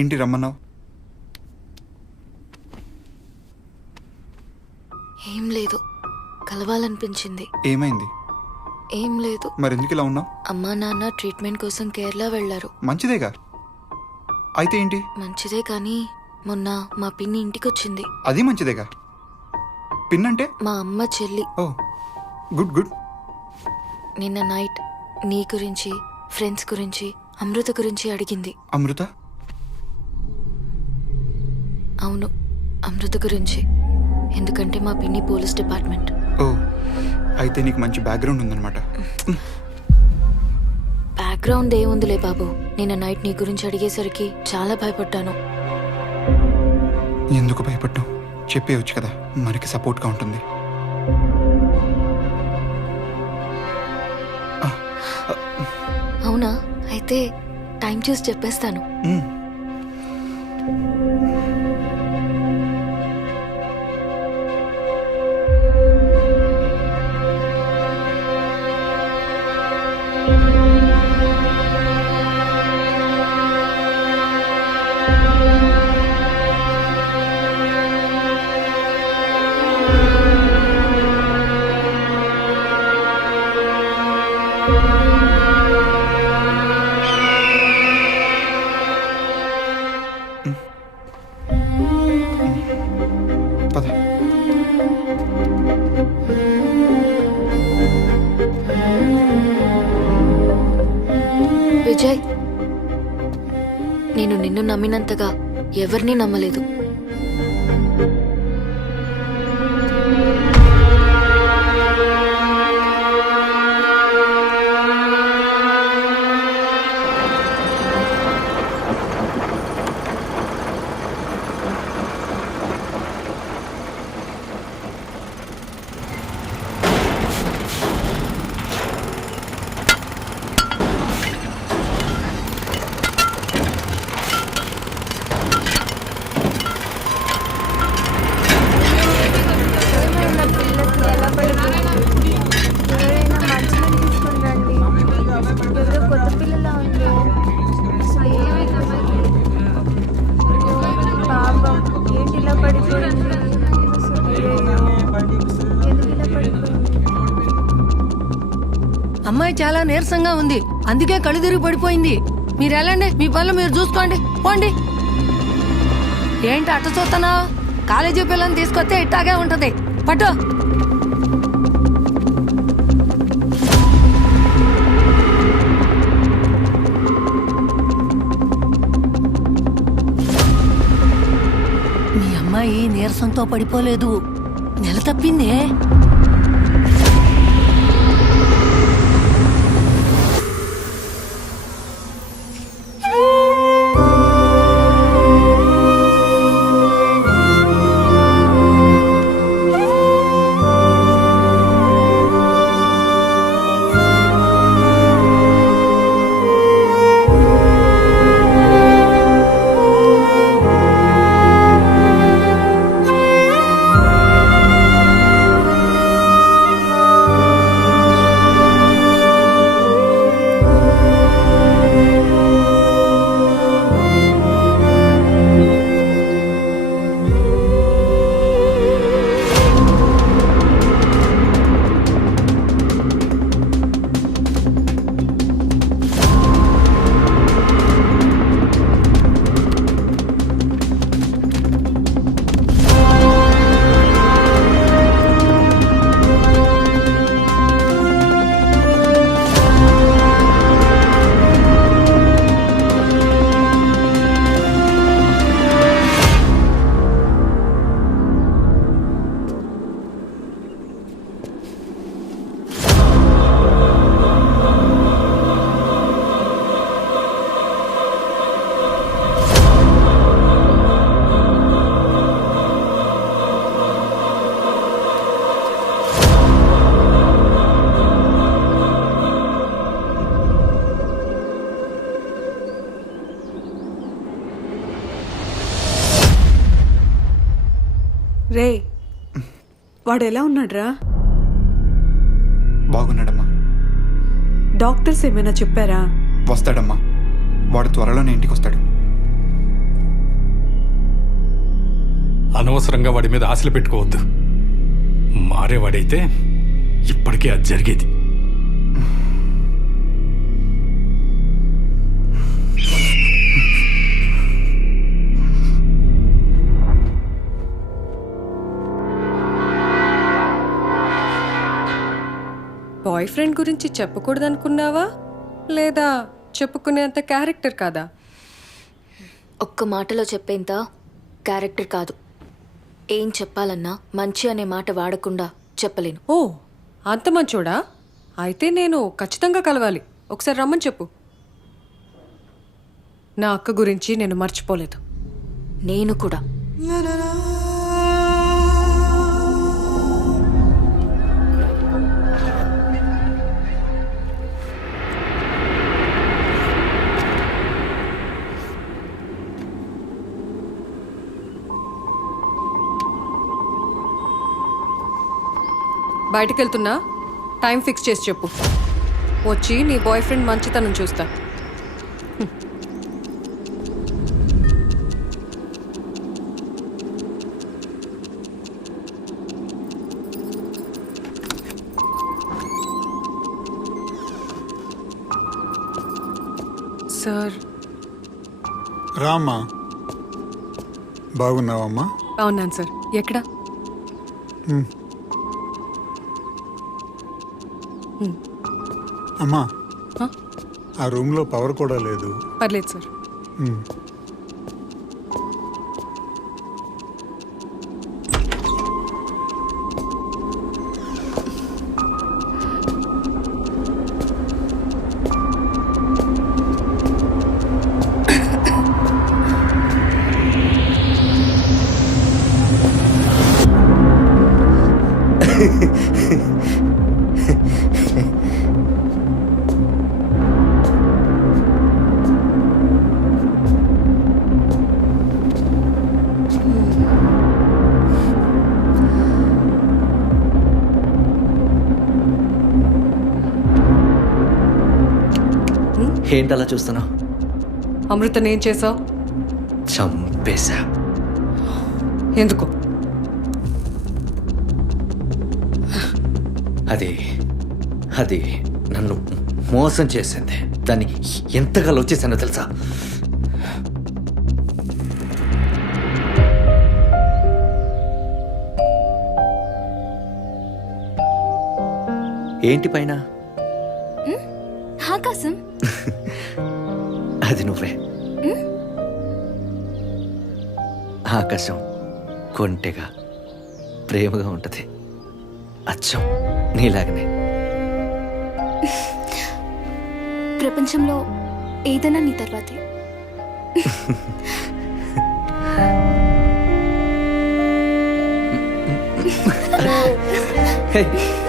ఏంటి రమ్మన్నావు? ఏం లేదు, కలవాలనిపించింది. ఏమైంది? ఏం లేదు. మరి ఎందుకు ఇలా ఉన్నావు? అమ్మా నాన్న ట్రీట్మెంట్ కోసం కేరళ వెళ్లారు. మంచిదేగా. అయితే ఏంటి? మంచిదే కానీ మొన్న మా పిన్ని ఇంటికొచ్చింది. అది మంచిదేగా. పిన్నంటే? మా అమ్మ చెల్లి. ఓ గుడ్ గుడ్. నిన్న నైట్ నీ గురించి, ఫ్రెండ్స్ గురించి, అమృత గురించి అడిగింది. అమృత? అవును, అమృత గురించి. ఎందుకంటే మా పిన్ని పోలీస్ డిపార్ట్మెంట్. ఓ అయితే నీకు మంచి బ్యాక్గ్రౌండ్ ఉందన్నమాట. బ్యాక్గ్రౌండ్ ఏముందిలే బాబు. నిన్న నైట్ నీ గురించి అడిగేసరికి చాలా భయపడ్డాను. ఎందుకు భయపడ్డావు? చెప్పేయచ్చు కదా, మనకి సపోర్ట్గా ఉంటుంది. అవునా? అయితే టైం చూసి చెప్పేస్తాను. విజయ్, నేను నిన్ను నమ్మినంతగా ఎవరిని నమ్మలేదు. అమ్మాయి చాలా నీరసంగా ఉంది, అందుకే కళ్ళు తిరిగి పడిపోయింది. మీరు వెళ్ళండి, మీ పనులు మీరు చూసుకోండి, పోండి. ఏంటి అట్ట చూస్తున్నావు? కాలేజీ పిల్లల్ని తీసుకొస్తే ఇట్టాగే ఉంటది. పట్టు. మీ అమ్మాయి నీరసంతో పడిపోలేదు, నెల తప్పిందే. రే, వాడు ఎలా ఉన్నాడ్రా? బాగున్నాడమ్మా. డాక్టర్స్ ఏమైనా చెప్పారా? వస్తాడమ్మా, వాడు త్వరలోనే ఇంటికి వస్తాడు. అనవసరంగా వాడి మీద ఆశలు పెట్టుకోవద్దు. మారేవాడైతే ఇప్పటికే అది జరిగేది. బాయ్ ఫ్రెండ్ గురించి చెప్పకూడదనుకున్నావా, లేదా చెప్పుకునేంత క్యారెక్టర్ కాదా? ఒక్క మాటలో చెప్పేంత క్యారెక్టర్ కాదు. ఏం చెప్పాలన్నా మంచి అనే మాట వాడకుండా చెప్పలేను. ఓ, అంత మంచోడా? అయితే నేను ఖచ్చితంగా కలవాలి. ఒకసారి రమ్మని చెప్పు. నా అక్క గురించి నేను మర్చిపోలేదు. నేను కూడా. బయటకు వెళ్తున్నా, టైం ఫిక్స్ చేసి చెప్పు. వచ్చి నీ బాయ్ ఫ్రెండ్ మంచితనం చూస్తా. సార్. రామ్మా. బాగున్నావమ్మా? అవునాను సార్. ఎక్కడ? అమ్మా, హ? ఆ రూమ్లో పవర్ కూడా లేదు. పర్లేదు సార్. ఉమ్. ఏంటి అలా చూస్తున్నావు? అమృతని ఏం చేసావు? చంపేశా. ఎందుకు? అది అది నన్ను మోసం చేసింది. దాన్ని ఎంతగా వచ్చేసానో తెలుసా? ఏంటి పైన? ఆకాశం. అది నువ్వే. ఆకాశం కొంటెగా ప్రేమగా ఉంటది. అచ్చం నీలాగనే. ప్రపంచంలో ఏదైనా నీ తర్వాతే. Hey.